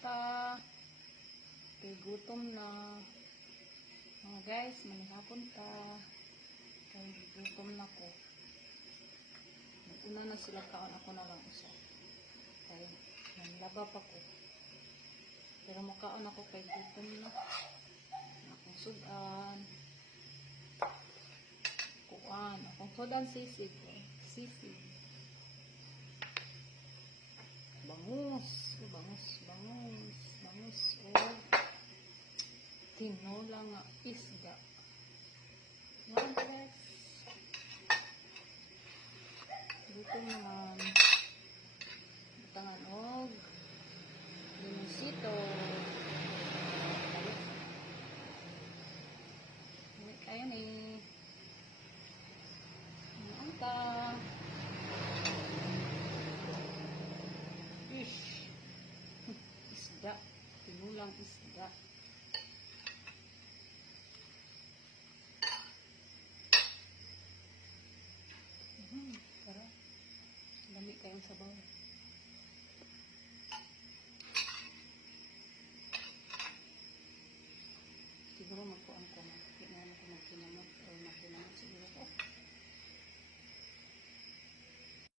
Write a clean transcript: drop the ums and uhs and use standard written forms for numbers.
ta. Kay gutom na. Mga guys, manihapon ta. Kay gutom na ko. Una na sila kaon, ako na lang isa. Kay nanlaba pa ko. Pero makaon ako kay gutom na. Akong sudan. Kuan. Akong sudan sisig. Sisig. Bangus. Bangus. Bangus. Bangus. Oh. Tinola nga isda. Ngayon guys. Gutom naman. Butangan og limusito. Ayan eh. Ano ka? Ish. Isda. Tinulang isda. Para lami kayong sabaw. Siguro magkuhan ko na. Kailangan ko magkinamot o magkinamot siguro ko.